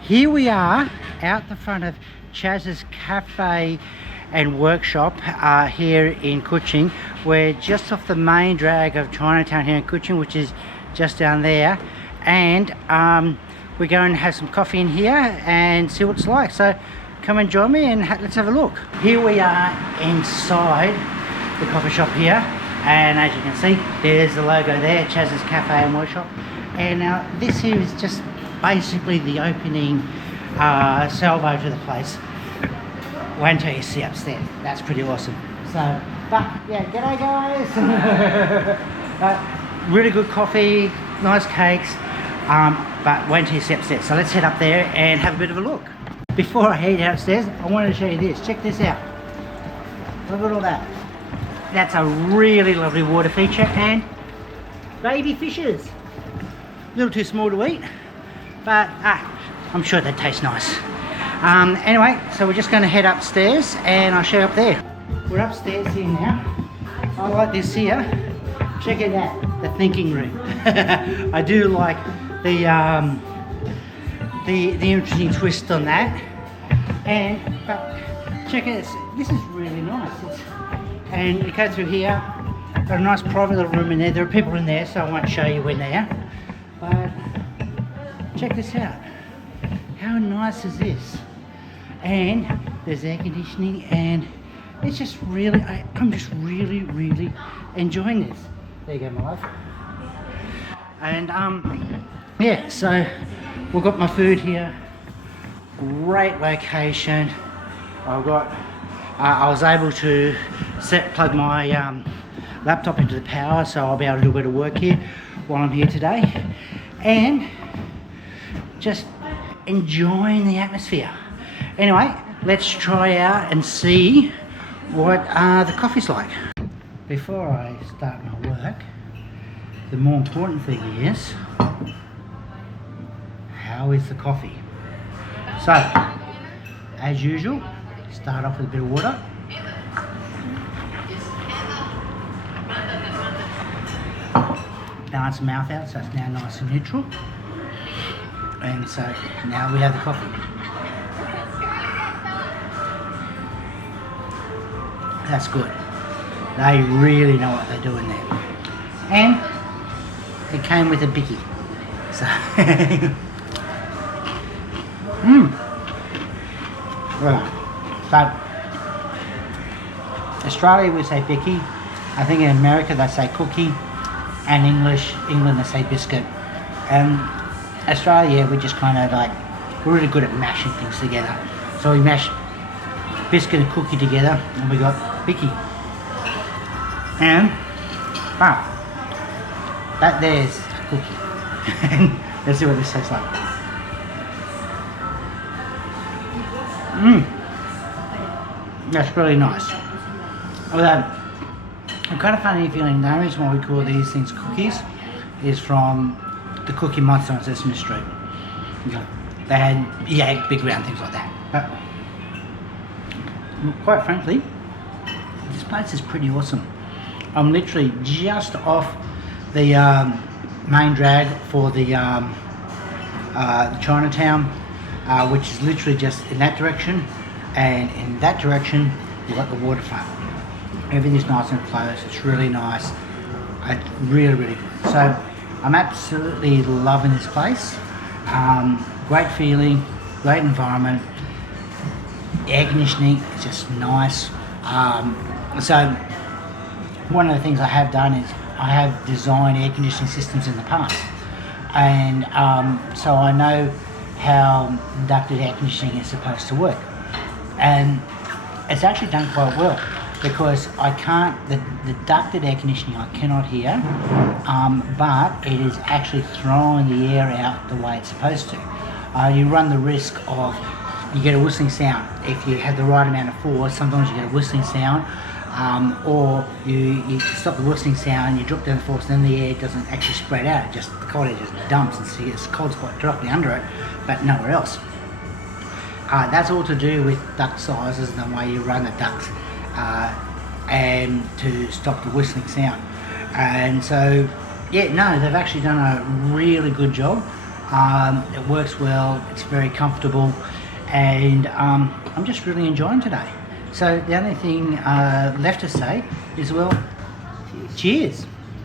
Here we are out the front of CHAS's cafe and workshop here in Kuching. We're just off the main drag of Chinatown here in Kuching, which is just down there, and we're going to have some coffee in here and see what it's like. So come and join me and let's have a look. Here we are inside the coffee shop here, and as you can see, there's the logo there, CHAS's cafe and workshop. And now this here is just basically the opening salvo to the place. Wait until you see upstairs. That's pretty awesome. So, but yeah, g'day guys. Really good coffee, nice cakes. But wait until you see upstairs. So let's head up there and have a bit of a look. Before I head upstairs, I wanted to show you this. Check this out. Look at all that. That's a really lovely water feature, and baby fishes. A little too small to eat, but I'm sure they taste nice. Anyway, so we're just going to head upstairs and I'll show you up there. We're upstairs here now. I like this here. Check it out, the thinking room. I do like the interesting twist on that. But check it out, this is really nice. And you go through here, got a nice private little room in there. There are people in there, so I won't show you in there. But check this out. How nice is this? And there's air conditioning, and it's just really, I'm just really enjoying this. There you go, my love. And yeah, so we've got my food here. Great location. I was able to plug my laptop into the power, so I'll be able to do a bit of work here while I'm here today, and just enjoying the atmosphere. Anyway, let's try out and see what the coffee's like. Before I start my work, the more important thing is, how is the coffee? So, as usual, start off with a bit of water. Balance the mouth out so it's now nice and neutral. And so now we have the coffee. That's good. They really know what they're doing there. And it came with a bicky. So Right. So Australia we say bicky. I think in America they say cookie, and England they say biscuit. And Australia, we just kind of we're really good at mashing things together. So we mash biscuit and cookie together, and we got bicky. And that there's a cookie. And let's see what this tastes like. That's really nice. Although I'm kind of funny feeling the reason why we call these things cookies is from the Cookie Monster on Sesame Street. They had big round things like that. But quite frankly, this place is pretty awesome. I'm literally just off the main drag for the Chinatown, which is literally just in that direction, and in that direction you've got the waterfront. Everything's nice and close. It's really nice. It's really good. So I'm absolutely loving this place. Great feeling, great environment. Air conditioning is just nice. So one of the things I have done is I have designed air conditioning systems in the past, and so I know how ducted air conditioning is supposed to work, and it's actually done quite well. Because I can't, the ducted air conditioning I cannot hear, but it is actually throwing the air out the way it's supposed to. You run the risk of, you get a whistling sound. If you have the right amount of force, sometimes you get a whistling sound, or you stop the whistling sound, you drop down the force, and then the air doesn't actually spread out, the cold air just dumps and see it's cold spot directly under it, but nowhere else. That's all to do with duct sizes and the way you run the ducts. And to stop the whistling sound. And so, yeah, no, they've actually done a really good job. It works well, it's very comfortable, and I'm just really enjoying today. So the only thing left to say is, well, cheers.